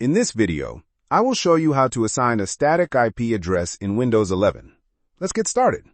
In this video, I will show you how to assign a static IP address in Windows 11. Let's get started.